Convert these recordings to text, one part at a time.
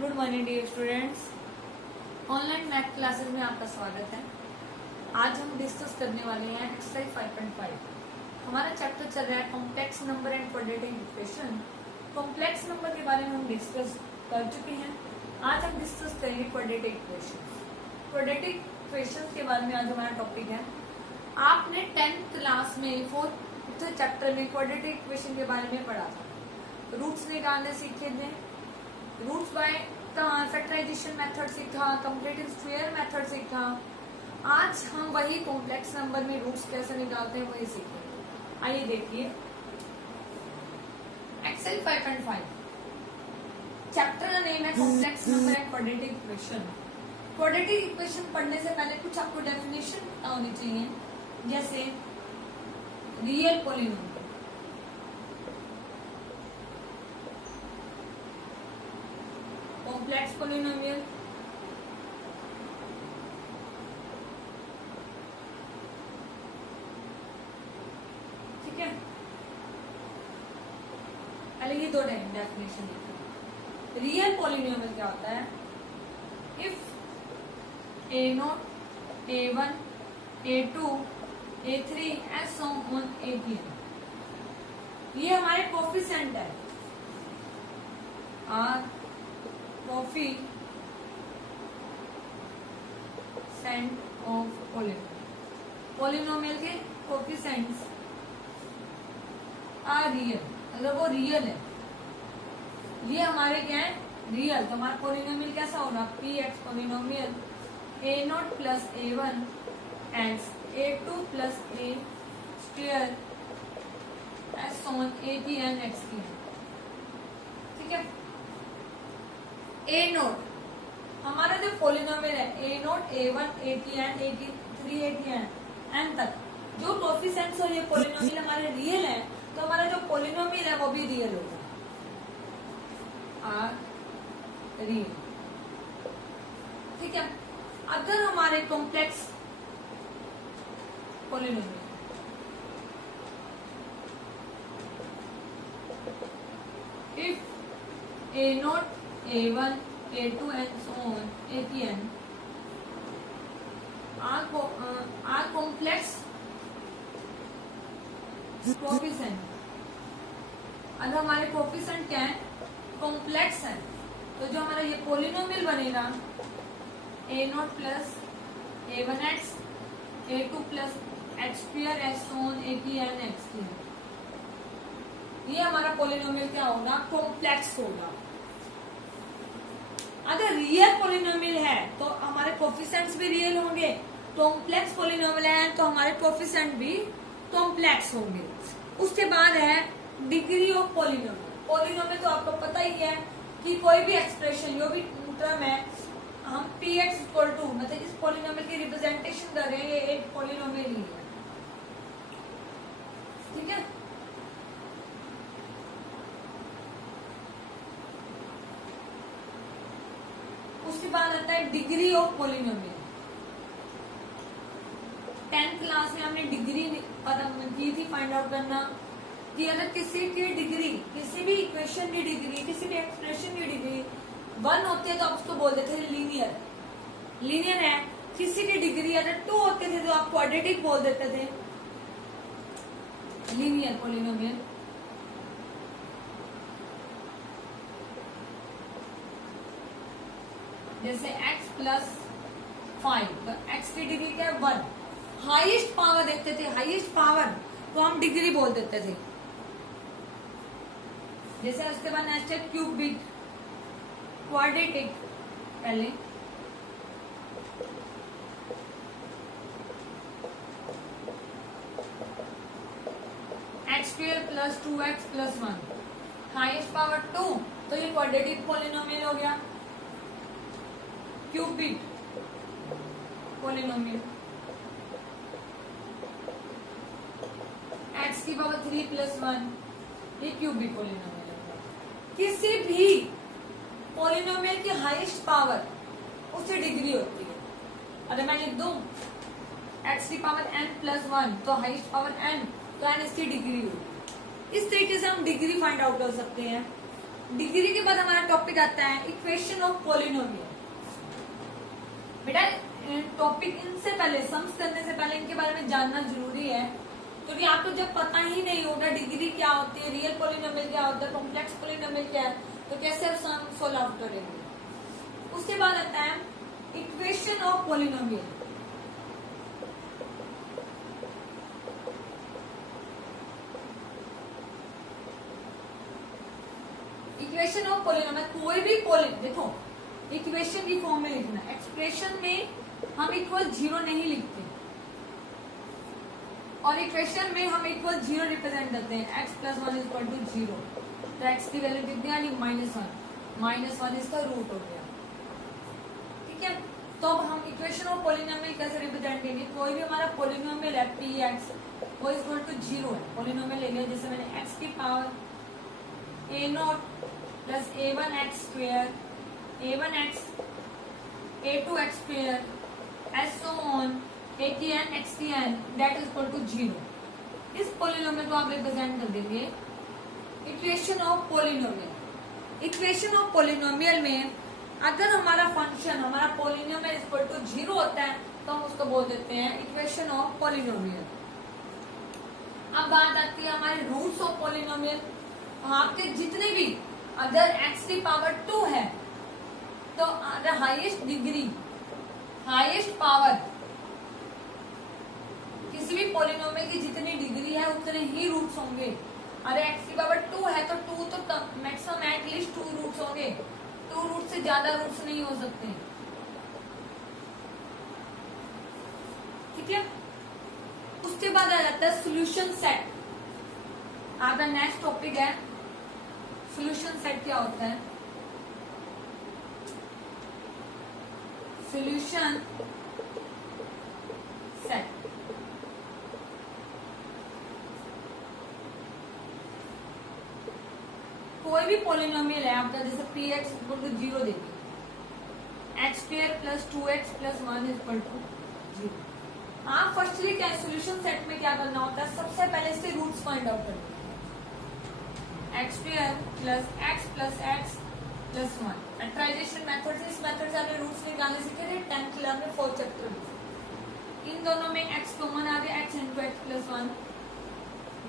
Good morning dear students. Online math classes में आपका स्वागत है। आज हम डिस्कस करने वाले हैं एक्सरसाइज 5.5। हमारा चैप्टर चल रहा है complex number and quadratic equation. Complex number के बारे में हम डिस्कस कर चुके हैं। आज हम डिस्कस करेंगे क्वाड्रेटिक इक्वेशन। क्वाड्रेटिक इक्वेशन के बारे में आज हमारा टॉपिक है। आपने 10th क्लास में 4th चैप्टर में क्वाड्रेटिक इक्वेशन के बारे में पढ़ा था। रूट्स निकालने सीखे थे, रूट्स बाय फैक्टराइजेशन मेथड सीखा, कंप्लीट स्क्वायर मेथड सीखा। आज हम वही कॉम्प्लेक्स नंबर में रूट्स कैसे निकालते हैं वही सीखेंगे। आइए देखिए एक्सेल 5.5 चैप्टर का नेम है complex number and quadratic equation. Quadratic equation पढ़ने से पहले कुछ आपको डेफिनेशन पता होनी चाहिए, जैसे रियल पॉलिनोमियल, कॉम्प्लेक्स पॉलिनोमियल, ठीक है। पहले ये दो डेफिनेशन देखिए। रियल पॉलिनोमियल क्या होता है? If a0, a1, a2, a3 and so on an, ये हमारे कोफिशिएंट है। आर कोफिशिएंट ऑफ पॉलिनोमियल के कोफिशिएंट्स आर रियल, मतलब वो रियल है। ये हमारे क्या है? रियल। तो हमारा पॉलिनोमियल कैसा होगा? P x polynomial a0 plus a1 x a2 plus a square S on a x की, ठीक है। a0 हमारा जो पॉलिनोमियल है a0, a1, a2, a3, an तक जो कोफिशिएंट्स और ये पॉलिनोमियल हमारे रियल है, तो हमारा जो पॉलिनोमियल है वो भी रियल होगा। आर रियल, ठीक है। अगर हमारे complex polynomial if a0, a1, a2 and so on an are complex coefficient, अगर हमारे कोफिशिएंट क्या है? कॉम्प्लेक्स है, तो जो हमारा ये पॉलिनोमियल बनेगा a0 plus a1x, a2 plus x square S on an x की, ये हमारा पॉलिनोमियल क्या होगा? कॉम्प्लेक्स होगा। अगर रियल पॉलिनोमियल है तो हमारे कोफिशिएंट्स भी रियल होंगे। कॉम्प्लेक्स पॉलिनोमियल है तो हमारे कोफिशिएंट भी कॉम्प्लेक्स होंगे। उसके बाद है डिग्री ऑफ पॉलिनोमियल। पॉलिनोमियल तो आपको पता ही है कि कोई भी एक्सप्रेशन, जो भी टर्म है, हम पी एक्स इक्वल टू, मतलब इस पॉलिनोमियल की रिप्रेजेंटेशन कर रहे हैं, ये एक पॉलिनोमियल ही है, ठीक है। उसके बाद आता है degree of polynomial. 10th class में हमने डिग्री की थी फाइंड आउट करना कि अगर किसी की डिग्री, किसी भी इक्वेशन की डिग्री, किसी भी एक्सप्रेशन की डिग्री 1 होती है तो आप उसको बोल देते थे लीनियर। लीनियर है। किसी की डिग्री अगर 2 होते थे तो आप क्वाड्रेटिक बोल देते थे, लीनियर पॉलिनोमियल। जैसे x प्लस 5, तो x की डिग्री क्या है? 1। हाईएस्ट पावर देखते थे, हाईएस्ट पावर तो हम डिग्री बोल देते थे। जैसे उसके बाद नेक्स्ट है क्यूबिक, क्वाड्रेटिक। पहले x square plus 2x plus 1, highest power 2, तो ये क्वाड्रेटिक पॉलिनोमियल हो गया। क्यूबिक पॉलिनोमियल, एक्स की पावर 3 प्लस 1, ये क्यूबिक पॉलिनोमियल है। किसी भी पॉलिनोमियल की हाईएस्ट पावर उससे डिग्री होती है। अगर मैं लिख दूं एक्स की पावर n प्लस 1, तो हाईएस्ट पावर n, तो n इसकी डिग्री होगी। इस तरीके से हम डिग्री फाइंड आउट कर सकते हैं। डिग्री के बाद हमारा टॉपिक आता है इक्वेशन ऑफ पॉलिनोमियल। बेटा टॉपिक इनसे पहले सम्स करने से पहले इनके बारे में जानना जरूरी है, क्योंकि आपको जब पता ही नहीं होगा डिग्री क्या होती है, रियल पॉलिनोमियल क्या होता है, कॉम्प्लेक्स पॉलिनोमियल क्या है, तो कैसे आप सम सोल्व आउट करेंगे। उसके बाद आता है equation of polynomial. Equation of polynomial, कोई भी देखो इक्वेशन की फॉर्म में लिखना, एक्सप्रेशन में हम इक्वल जीरो नहीं लिखते और इक्वेशन में हम इक्वल जीरो रिप्रेजेंट करते हैं, x plus one equal to zero. तो x की वैल्यू कितनी आ रही, -1 इसका रूट हो गया। ठीक है, तो अब हम इक्वेशन ऑफ पॉलिनोमियल कैसे रिप्रेजेंट करेंगे। कोई भी हमारा पॉलिनोमियल है px वो इक्वल टू जीरो है, पॉलिनोमियल ले लिया, जैसे मैंने x की power a0 plus a1x square a1x a2x square so on atn xtn that is equal to zero. इस पॉलिनोमियल को आप रिप्रेजेंट कर देंगे equation of polynomial. Equation of polynomial में अगर हमारा फंक्शन हमारा पॉलिनोमियल इक्वल टू जीरो होता है तो हम उसको बोल देते हैं इक्वेशन ऑफ पॉलिनोमियल। अब बात आती है हमारे रूट्स ऑफ पॉलिनोमियल। आपके जितने भी अगर x की पावर 2 है तो अगर हाईएस्ट डिग्री हाईएस्ट पावर किसी भी पॉलिनोमियल की जितनी डिग्री है उतने ही रूट्स होंगे। अरे x की पावर 2 है तो 2 तो मैक्सिमम एटलीस्ट 2 रूट्स होंगे, 2 रूट से ज्यादा रूट्स नहीं हो सकते। ठीक है, उसके बाद आ जाता है सॉल्यूशन सेट। आपका नेक्स्ट टॉपिक है सॉल्यूशन सेट। क्या होता है सॉल्यूशन सेट? कोई भी पॉलिनोमियल है आपका, जैसे px इक्वल टू जीरो देखिए, x square plus 2x plus 1 equal to zero. आप फर्स्टली क्या सॉल्यूशन सेट में क्या करना होता है, सबसे पहले इसके रूट्स फाइंड आउट करना है। X square plus x plus 1 factorization method से, इस मेथड से आपने रूट्स निकालने सीखे थे 10th क्लास में 4th चैप्टर में। इन दोनों में x कॉमन आ गया, x into x plus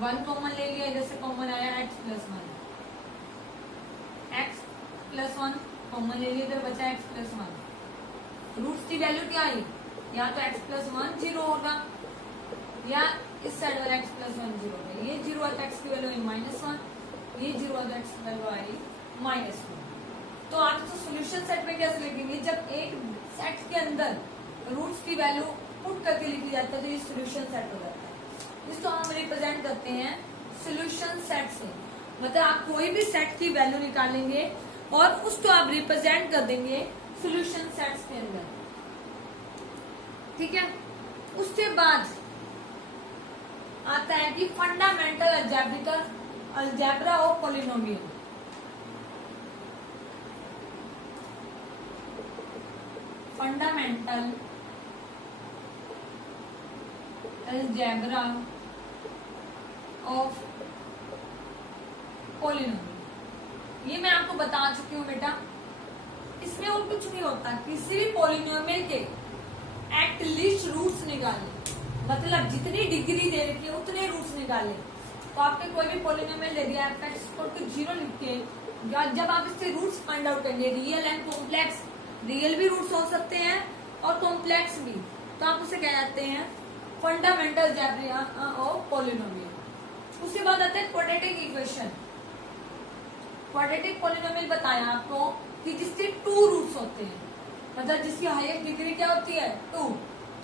1 common ले लिया, इधर से कॉमन आया x plus 1, x plus 1 common ले लिया, इधर बचा x प्लस 1। रूट्स की वैल्यू क्या आई, या तो x प्लस 1 जीरो होगा या इस साइड वाला x प्लस 1 जीरो होगा। ये जीरो है तो x की वैल्यू आई -1, ये जीरो है तो x की वैल्यू आई -1। तो आप तो सॉल्यूशन सेट में कैसे लिखेंगे, जब एक सेट के अंदर रूट्स की वैल्यू पुट करके लिखी जाती है तो ये सॉल्यूशन सेट हो जाता है। इसको हम रिप्रेजेंट करते हैं सॉल्यूशन सेट से। मतलब आप कोई भी सेट की वैल्यू निकालेंगे और उसको आप रिप्रेजेंट कर देंगे सॉल्यूशन सेट्स के अंदर। ठीक है, उसके बाद आता है कि fundamental algebra of polynomial. Fundamental algebra of polynomial, ये मैं आपको बता चुकी हूँ बेटा। इसमें और कुछ नहीं होता, किसी भी पॉलिनोमियल के एटलीस्ट रूट्स निकाले, मतलब जितनी डिग्री दे रखी है उतने रूट्स निकाले। तो आपने कोई भी पॉलिनोमियल ले दिया जीरो लिख के, जब आप इसके रूट्स फाइंड आउट करेंगे, रियल एंड कॉम्प्लेक्स, रियल भी रूट्स हो सकते हैं और कॉम्प्लेक्स भी, तो आप उसे क्या कहते हैं फंडामेंटल अलजेब्रा ऑफ पॉलिनोमियल। उसके बाद आता है क्वाड्रेटिक इक्वेशन। क्वाड्रेटिक पॉलिनोमियल बताया आपको कि जिसके 2 रूट्स होते हैं, मतलब जिसकी हाईएस्ट डिग्री क्या होती है 2,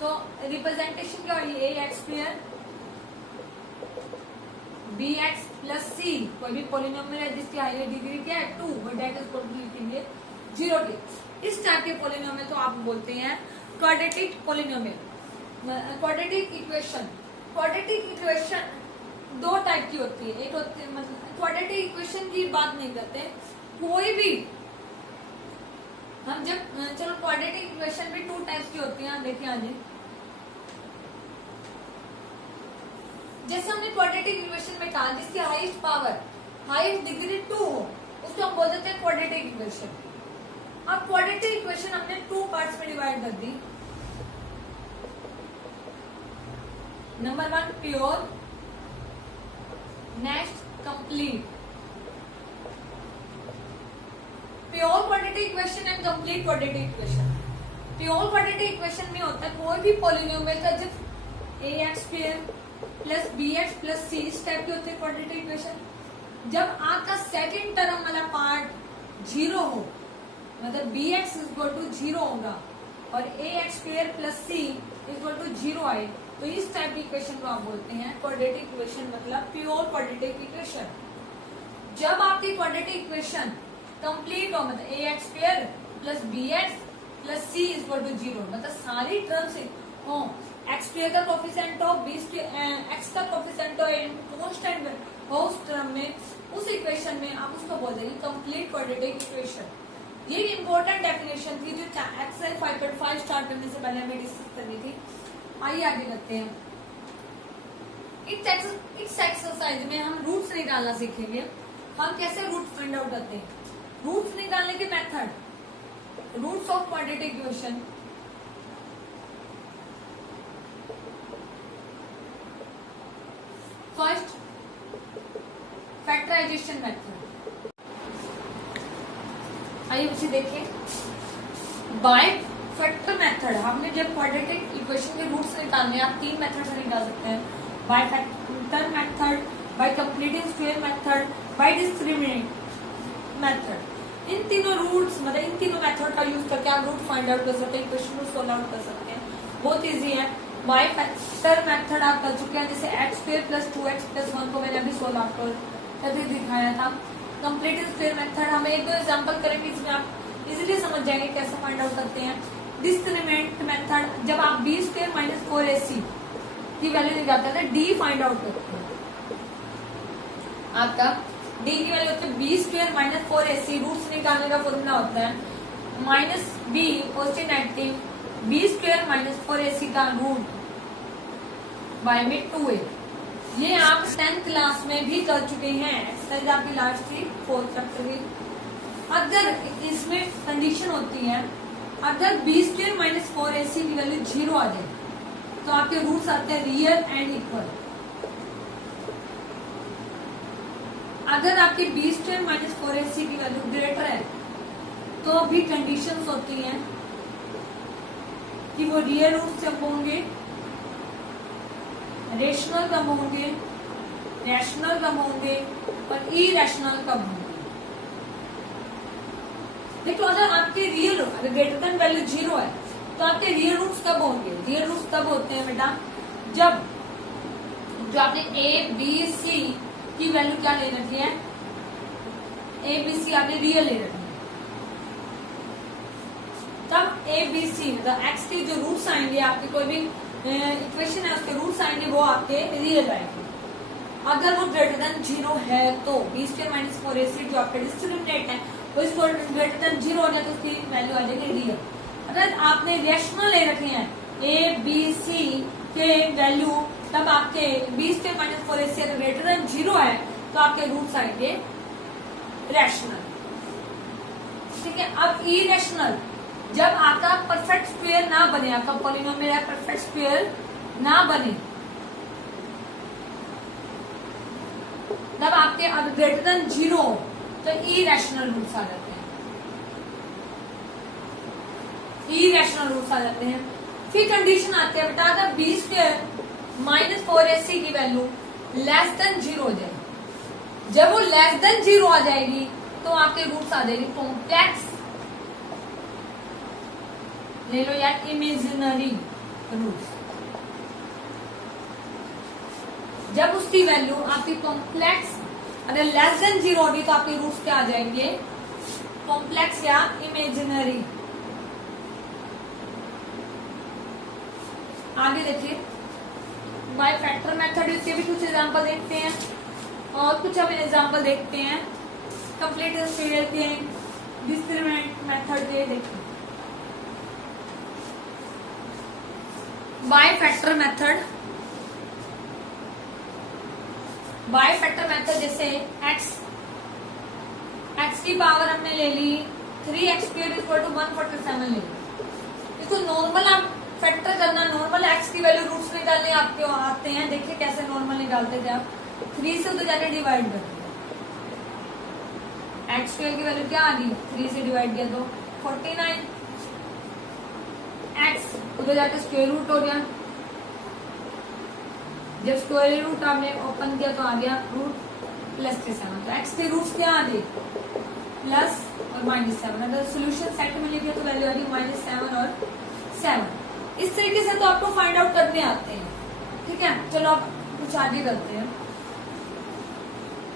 तो रिप्रेजेंटेशन क्या होगी ax square bx plus c। कोई भी पॉलिनोमियल है जिसकी हाईएस्ट डिग्री क्या है 2, वो डेट इज इक्वल टू लिखेंगे 0 के। इस टाइप के पॉलिनोमियल तो आप बोलते हैं quadratic polynomial. Quadratic equation, quadratic equation 2 type की होती है। एक होती है, मतलब क्वाड्रेटिक इक्वेशन की बात नहीं करते, कोई भी हम जब, चलो क्वाड्रेटिक इक्वेशन भी 2 टाइप्स की होती हैं। देखिए आज जैसे हमने क्वाड्रेटिक इक्वेशन में कहा जिसकी हाईएस्ट पावर हाईएस्ट डिग्री 2 हो उसको हम बोल देते हैं क्वाड्रेटिक इक्वेशन। अब क्वाड्रेटिक इक्वेशन हमने 2 पार्ट्स में डिवाइड कर दी। Number 1 pure, next complete. Pure quadratic equation and complete quadratic equation. Pure quadratic equation में होता है कोई भी पॉलिनोमियल का जब ax square plus bx plus c इस टाइप के होते हैं क्वाड्रेटिक इक्वेशन। जब आपका सेकंड टर्म वाला पार्ट 0 हो, मतलब bx इक्वल टू 0 होगा और ax square plus c equal to 0 आए, तो इस टाइप की इक्वेशन को आप बोलते हैं क्वाड्रेटिक इक्वेशन, मतलब प्योर क्वाड्रेटिक इक्वेशन। जब आपकी क्वाड्रेटिक इक्वेशन कंप्लीट हो, मतलब ax square plus bx plus c equal to 0, मतलब सारी टर्म्स हो, x स्क्वायर का कोफिशिएंट हो, x का कोफिशिएंट हो, कांस्टेंट हो उस टर्म में, उस इक्वेशन में आप उसको बोल देंगे कंप्लीट क्वाड्रेटिक इक्वेशन। ये इंपॉर्टेंट डेफिनेशन थी जो एक्सरसाइज 5.5 स्टार्ट करने से पहले हमें डिस्कस करनी थी। आइए आगे करते हैं। इस एक्सरसाइज में हम रूट्स निकालना सीखेंगे। हम कैसे रूट फाइंड आउट करते हैं, रूट्स निकालने के method, roots of quadratic equation. First, factorization method. आइए उसे देखिए। बाय फैक्टर मेथड हमने जब क्वाड्रेटिक इक्वेशन के रूट्स निकालने, आप 3 मेथड से निकाल सकते हैं, by factor method, by completing square method, by discriminant method. इन तीनों रूट्स, मतलब इन तीनों मेथड का यूज करके आप रूट फाइंड आउट कर सकते हैं, इक्वेशन को सोल्व आउट कर सकते हैं। बहुत इजी है। बाय फैक्टर मेथड आप कर चुके हैं, जैसे x square plus 2x plus 1 को मैंने अभी सोल्व आउट करके दिखाया था। कंप्लीटिंग स्क्वायर मेथड हम 1-2 एग्जांपल करेंगे, इसमें आप इजीली समझ जाएंगे कैसे फाइंड आउट करते हैं। डिस्क्रिमिनेंट मेथड, जब आप b स्क्वायर माइनस 4ac की वैल्यू निकालते हैं, d फाइंड आउट करते हैं। आपका d की वैल्यू होती है b square minus 4ac। Roots निकालने का फॉर्मूला होता है minus b positive negative b square minus 4ac का रूट बाय में 2a। ये आप 10th क्लास में भी कर चुके हैं, एक्सरसाइज आपकी लास्ट थी 4th चैप्टर की। अगर इसमें कंडीशन होती है, अगर b स्क्वायर माइनस 4ac की वैल्यू 0 आ जाए तो आपके रूट्स आते हैं रियल एंड इक्वल। अगर आपके b स्क्वायर माइनस 4ac की वैल्यू ग्रेटर है तो भी कंडीशंस होती हैं कि वो रियल रूट से होंगे, रेशनल कम होंगे, रैशनल कम होंगे और इरेशनल कम होंगे। देखो, अगर आपके रियल रूट अगर ग्रेटर देन वैल्यू 0 है तो आपके रियल रूट्स कब होंगे? रियल रूट्स तब होते हैं बेटा जब जो आपने a b c की वैल्यू क्या ले रखी है, a b c आपने रियल ले रखी है, तब a b c मतलब x के जो रूट्स आएंगे, आपके कोई भी इक्वेशन है उसके रूट्स आएंगे, वो आपके रियल आएंगे। अगर वो ग्रेटर देन 0 है तो b स्क्वायर माइनस 4ac जो आपका डिस्क्रिमिनेंट है वो इसको ग्रेटर देन 0 हो जाए तो उसकी वैल्यू आ जाएगी रियल। अगर आपने रैशनल ले रखे हैं a b c के वैल्यू, तब आपके b स्क्वायर माइनस 4ac अगर ग्रेटर देन 0 है तो आपके रूट्स आएंगे रैशनल। ठीक है। अब इरेशनल, जब आपका परफेक्ट स्क्वायर ना बने, आपका पॉलिनोमियल है परफेक्ट स्क्वायर ना बने, तब आपके अब ग्रेटर देन 0 तो इरेशनल रूट्स आ जाते हैं, इरेशनल रूट्स आ जाते हैं। फिर कंडीशन आती है बेटा, अगर b स्क्वायर माइनस 4ac की वैल्यू लेस देन 0 हो जाए, जब वो लेस देन 0 आ जाएगी तो आपके रूट्स आ जाएंगे कॉम्प्लेक्स, ले लो यार इमेजिनरी रूट्स। जब उसकी वैल्यू आपकी कॉम्प्लेक्स अगर लेस देन 0 होगी तो आपके रूट्स क्या आ जाएंगे, कॉम्प्लेक्स या इमेजिनरी। आगे देखिए, बाय फैक्टर मेथड, इसके भी कुछ एग्जांपल देखते हैं और कुछ हम एग्जांपल देखते हैं कंप्लीट स्क्वायर के, डिस्क्रिमिनेंट मेथड के। देखिए bye factor method, bye factor method जैसे x एक्स की पावर हमने ले ली 3x² इक्वल टू 147 ले ली। इसको नॉर्मल आप फैक्टर करना, नॉर्मल एक्स की वैल्यू रूट्स निकालने आपके आते हैं। देखिए कैसे नॉर्मल निकालते थे आप, 3 से उधर जाके डिवाइड कर दिया, x² की वैल्यू क्या आ गई, 3 से डिवाइड किया तो 49, x उधर जाके स्क्वायर रूट हो गया। जब स्क्वायर रूट आपने ओपन किया तो आ गया रूट प्लस के 7, तो x के रूट्स क्या आ गए, प्लस और -7। अगर सोल्यूशन सेट में लिखे तो वैल्यू आ गई -7 और 7। इस तरीके से तो आपको फाइंड आउट करने आते हैं, ठीक है। चलो आप कुछ आगे करते हैं।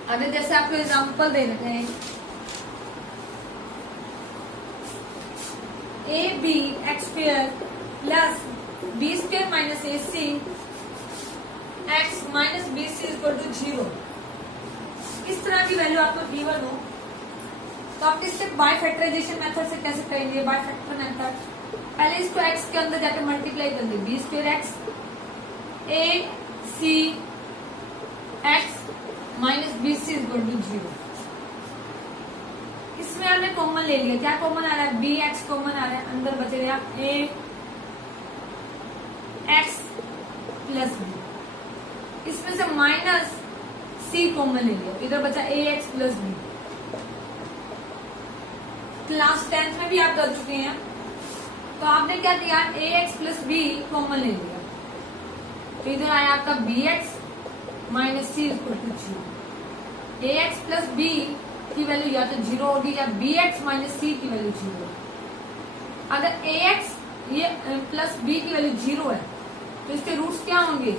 अगर जैसे आपको एग्जांपल दे देते हैं, AB x² plus B² minus AC x minus BC equal to 0। इस तरह की वैल्यू आपको गिवन हो तो आप इससे बाय फैक्टराइजेशन मेथड से कैसे करेंगे, बाय फैक्टर मेथड। पहले इसको x के अंदर जाके मल्टीप्लाई कर देंगे, B² x AC x minus BC equal to 0। इसमें हमने कॉमन ले लिया, क्या कॉमन आ रहा है, bx कॉमन आ रहा है, अंदर बचेगा a x प्लस b। इसमें से माइनस c कॉमन ले लिया, इधर बचा a x plus b। Class 10th में भी आप कर चुके हैं, तो आपने क्या किया, a x plus b common ले लिया, तो इधर आया आपका bx minus c equal to 0। a x plus b की वैल्यू या तो 0 होगी या bx माइनस c की वैल्यू 0। अगर ax ये प्लस b की वैल्यू 0 है तो इसके रूट्स क्या होंगे,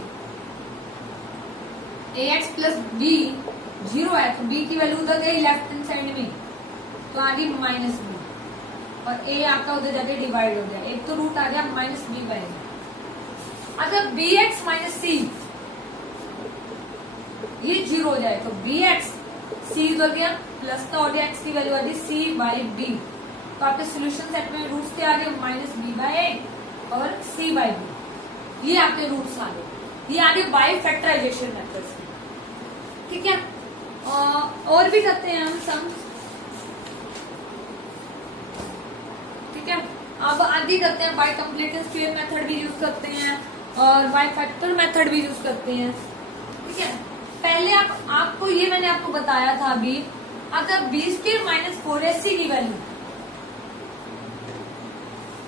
ax प्लस b 0 है तो b की वैल्यू उधर गई लेफ्ट हैंड साइड में, तो आ गई माइनस b, और a आपका उधर जाके डिवाइड हो गया, एक तो रूट आ गया माइनस b बाय। अगर bx माइनस c ये 0 हो जाए तो bx c उधर गया, प्लस का हो गया, x की वैल्यू आ गई c बाई b। तो आपके सोल्यूशन सेट में रूट्स क्या आ गए, माइनस b बाई a और c बाई b। ये आपके रूट्स आ गए, ये आगे बाय फैक्टराइजेशन मेथड से, ठीक है। और भी करते हैं हम सम, ठीक है। अब आगे करते हैं, बाय कंप्लीटेड स्क्वायर मेथड भी यूज करते हैं और बाय फैक्टर मेथड भी यूज करते हैं, ठीक है। पहले आपको ये मैंने आपको बताया था अभी, अगर B² माइनस 4AC की वैल्यू,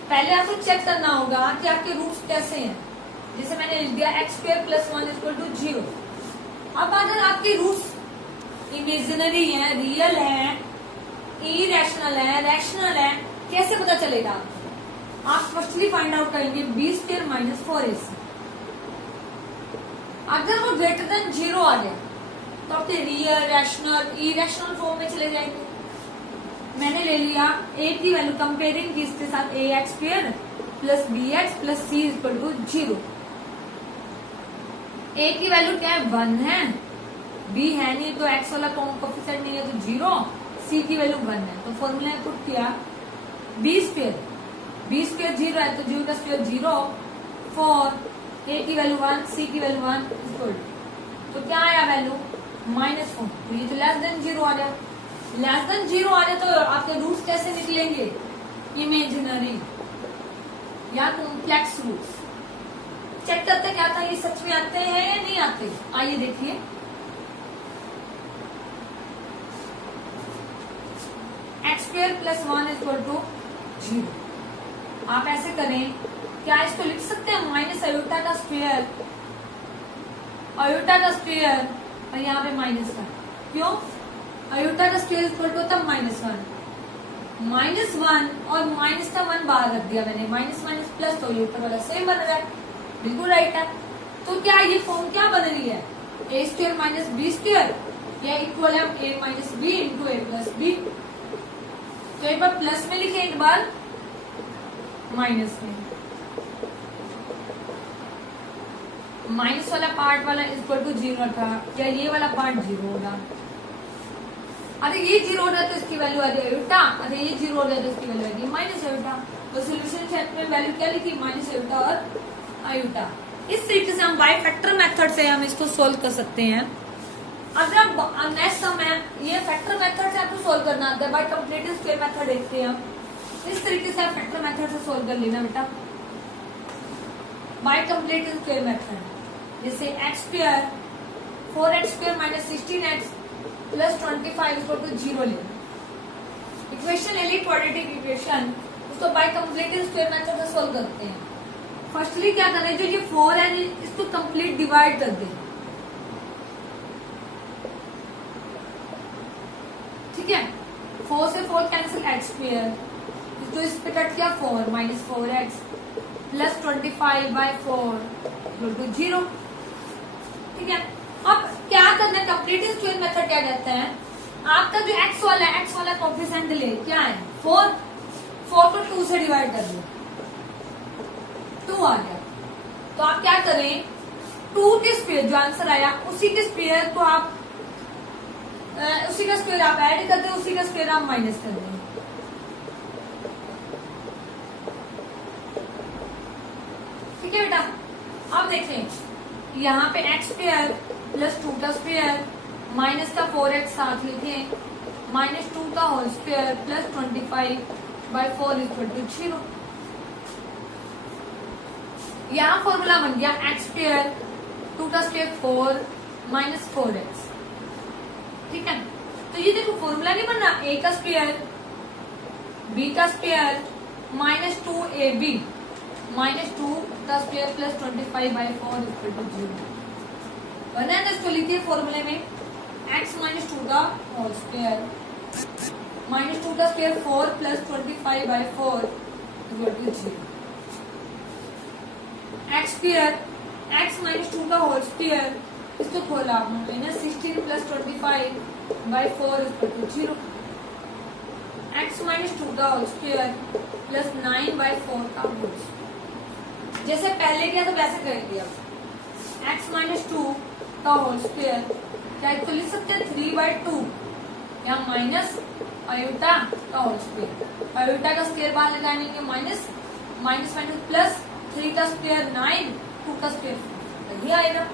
पहले आपको चेक करना होगा कि आपके रूट्स कैसे हैं। जैसे मैंने लिख दिया x² प्लस 1 इक्वल टू 0। अब अगर आपके रूट्स इमेजिनरी है, रियल है, इरेशनल है, रैशनल है, कैसे पता चलेगा आपको, आप फर्स्टली फाइंड आउट करेंगे B² माइनस 4AC। अगर वो ग्रेटर देन 0 आ गया तो आपके रियल, रैशनल, इरेशनल फॉर्म में चले जाएंगे। मैंने ले लिया a की वैल्यू कंपेयरिंग किसके साथ, ax² plus bx plus c equal to 0। a की वैल्यू क्या है, 1 है, b है नहीं तो x वाला कोएफिशिएंट नहीं है तो 0, c की वैल्यू 1 है, तो फॉर्मूला पुट किया b² 0 है तो 0 का स्क्वायर 0, 4 a की वैल्यू 1, c की वैल्यू 1 इक्वल, तो क्या आया वैल्यू -4। तो ये तो लेस देन 0 आ गया, लेस देन 0 आ जाए तो आपके रूट्स कैसे निकलेंगे, इमेजिनरी या कॉम्प्लेक्स रूट्स। चेक करते क्या था, ये सच में आते हैं या नहीं आते। आइए देखिए, x² प्लस 1 इक्वल टू 0। आप ऐसे करें, क्या इसको लिख सकते हैं माइनस अयोटा का स्क्वायर, अयोटा का स्क्वायर और यहाँ पे माइनस का, क्यों, अयोटा का स्क्वायर इक्वल टू होता -1, -1 और माइनस का 1 बाहर रख दिया मैंने, माइनस माइनस प्लस, तो ये ऊपर वाला सेम बन रहा है, बिल्कुल राइट है। तो क्या ये फॉर्म क्या बन रही है, a² माइनस b² या इक्वल है a minus b into a plus b। तो एक बार प्लस में लिखे, एक बार माइनस में, माइनस वाला पार्ट वाला इक्वल टू 0 था, या ये वाला पार्ट 0 होगा। अरे ये 0 हो जाए तो इसकी वैल्यू आ जाए अयोटा, अरे ये 0 हो जाए तो इसकी वैल्यू आ जाए माइनस अयोटा। तो सोल्यूशन सेट में वैल्यू क्या लिखी, माइनस अयोटा और अयोटा। इस तरीके से हम बाय फैक्टर मेथड से हम इसको सोल्व कर सकते हैं। अब नेक्स्ट सम है, ये फैक्टर मेथड से आपको सोल्व करना आता है। बाय कंप्लीटिंग स्क्वायर मेथड देखते हैं हम, इस तरीके से आप फैक्टर मेथड से सोल्व कर लेना बेटा। बाय कंप्लीटिंग स्क्वायर मेथड जैसे x square 4x square minus 16x plus 25 equal to 0 लेना। इक्वेशन ले ली क्वाड्रेटिक इक्वेशन, उसको बाय कंप्लीटिंग स्क्वायर मेथड से सोल्व करते हैं। फर्स्टली क्या करें, जो ये 4 है इसको कंप्लीट डिवाइड कर दें, ठीक है। 4 से 4 कैंसिल, एक्स स्क्वायर तो इस पे कट किया 4 minus 4x plus 25 by 4 equal to 0, ठीक है। अब क्या करना है, कंप्लीटिंग स्क्वायर मेथड क्या कहते हैं, आपका जो x वाला कोएफिशिएंट ले क्या है 4 को 2 से डिवाइड कर दो, 2 आ गया। तो आप क्या करें, 2 के स्क्वायर जो आंसर आया उसी के स्क्वायर को आप उसी का स्क्वायर आप ऐड कर दें, उसी का स्क्वायर आप माइनस कर दें, ठीक है बेटा। अब देखें यहाँ पे एक्स स्क्वायर प्लस 2 का स्क्वायर माइनस का 4x साथ लिखे माइनस 2 का whole square plus 25 by 4 equal to 0। यहाँ फॉर्मूला बन गया एक्स स्क्वायर 2 का स्क्वायर 4 माइनस 4x, ठीक है। तो ये देखो फॉर्मूला नहीं बन रहा, a का स्क्वायर b का स्क्वायर माइनस 2ab माइनस 2 का square plus 25 by 4 equal to 0 बना है। इसको लिखिए फॉर्मूले में x माइनस 2 का होल स्क्वायर माइनस 2 का square 4 plus 25 by 4 equal to 0। X square x minus 2 का होल स्क्वायर, इसको खोला minus 16 plus 25 by 4 equal to 0। X minus 2 का होल स्क्वायर प्लस 9 बाय 4 का होल स्क्वायर। जैसे पहले किया तो वैसे करेंगे। अब एक्स माइनस 2 का होल स्क्वायर क्या तो लिख सकते हैं 3 बाय 2 या माइनस आयोटा का होल स्क्वायर। आयोटा का स्क्वायर बाहर लगाएंगे माइनस माइनस माइनस प्लस 3 का स्क्वायर 9 2 का स्क्वायर, ये आएगा।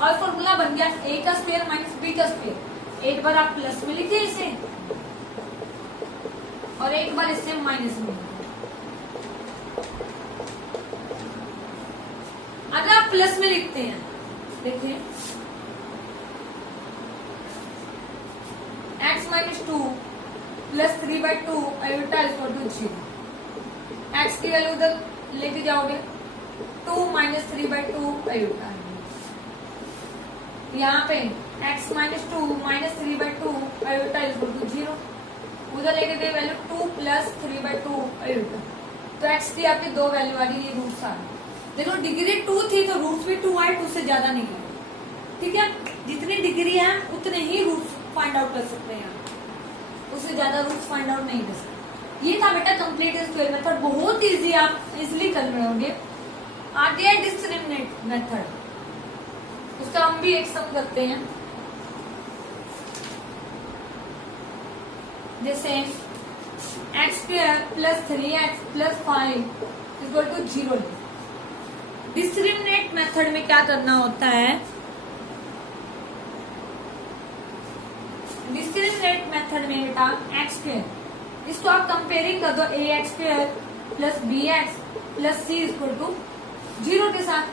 और फॉर्मूला बन गया a का स्क्वायर माइनस b का स्क्वायर। एक बार आप प्लस में लिखिए इसे और एक बार इससे माइनस में। अगर आप प्लस में लिखते हैं, देखिए x minus 2 plus 3 by 2 iota equal to 0। x की वैल्यू उधर लेके जाओगे 2 माइनस 3 बाय 2 आयोटा। यहाँ पे x minus 2 minus 3 by 2 iota equal to 0, उधर लेके गए वैल्यू 2 प्लस 3 बाय 2 आयोटा। तो x की आपकी 2 वैल्यू वाली ये रूट्स आ गए। देखो डिग्री 2 थी तो रूट्स भी 2 आए, 2 से ज्यादा नहीं है, ठीक है। जितनी डिग्री है उतने ही रूट्स फाइंड आउट कर सकते हैं, उससे ज्यादा रूट्स फाइंड आउट नहीं कर सकते। ये था बेटा कंप्लीट स्क्वायर मेथड, बहुत इजी, आप इजिली कर रहे होंगे। आगे है डिस्क्रिमिनेट मेथड, उसका हम भी एक सम करते हैं। जैसे x square plus 3x plus 5 equal to 0। Discriminant method में क्या करना होता है, डिस्क्रिमिनेट मेथड में बेटा एक्स स्क्वायर इसको आप कंपेयरिंग कर दो ax square plus bx plus c equal to 0 के साथ।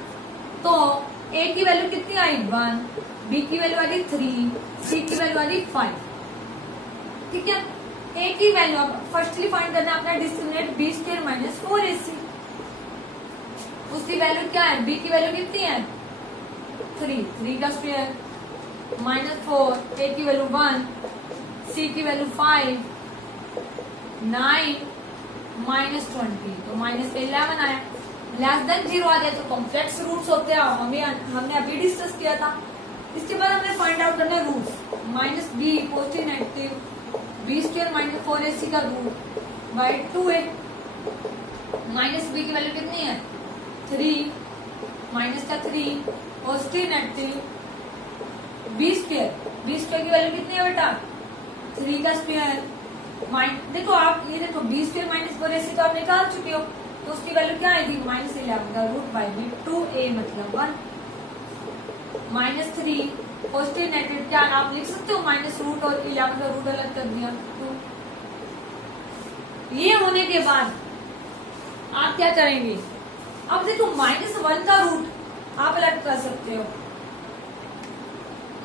तो a की वैल्यू कितनी आई 1, b की वैल्यू आई 3, c की वैल्यू आई 5, ठीक है। a की वैल्यू अब फर्स्टली फाइंड करना अपना discriminate b square minus 4ac। उसकी वैल्यू क्या है, b की वैल्यू कितनी है 3 का स्क्वायर माइनस 4, a की वैल्यू 1, c की वैल्यू 5, 9 माइनस 20 तो माइनस 11 आया। लेस देन 0 आ जाए तो कॉम्प्लेक्स रूट्स होते हैं, हमने अभी डिस्कस किया था। इसके बाद हमने फाइंड आउट करना roots minus b positive negative b square minus 4ac का root by 2a। Minus b की वैल्यू कितनी है 3 माइनस का 3 पॉजिटिव नेगेटिव b स्क्वायर की वैल्यू कितनी है बेटा 3 का स्क्वायर। देखो आप ये देखो b स्क्वायर माइनस 4ac तो आप निकाल चुके हो, तो उसकी वैल्यू क्या आएगी माइनस 11 का रूट बाई में 2a मतलब 1 माइनस 3 पॉजिटिव नेगेटिव क्या आप लिख सकते हो, माइनस रूट और 11 का रूट अलग कर दिया। तो ये होने के बाद आप क्या करेंगे, अब देखो -1 का रूट आप अलग कर सकते हो,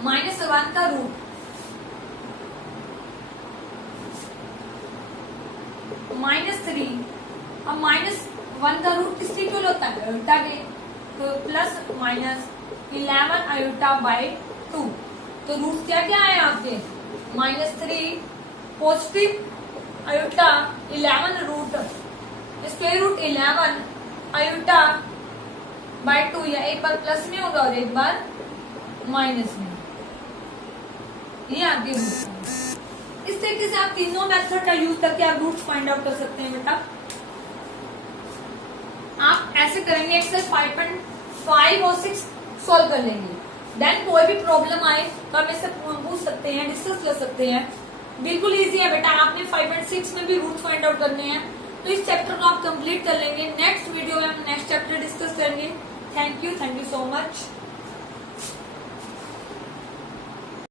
-1 का रूट -3। अब -1 का रूट किसके इक्वल होता है, अयोटा के, तो प्लस माइनस 11 अयोटा बाई 2। तो रूट क्या क्या है आपके, -3 positive iota 11 root square root 11 iota by 2, या एक बार प्लस में होगा और एक बार माइनस में, ये आपके रूट है। इस तरीके से आप तीनों मेथड का यूज करके आप रूट फाइंड आउट कर सकते हैं बेटा। आप ऐसे करेंगे, एक्सरसाइज 5.5 और 6 सॉल्व कर लेंगे। देन कोई भी प्रॉब्लम आए तो आप इससे पूछ सकते हैं, डिस्कस कर सकते हैं। बिल्कुल इजी है बेटा, आपने 5.6 में भी रूट फाइंड आउट करने हैं, तो इस चैप्टर को आप कंप्लीट कर लेंगे। नेक्स्ट वीडियो में हम नेक्स्ट चैप्टर डिस्कस करेंगे। Thank you so much.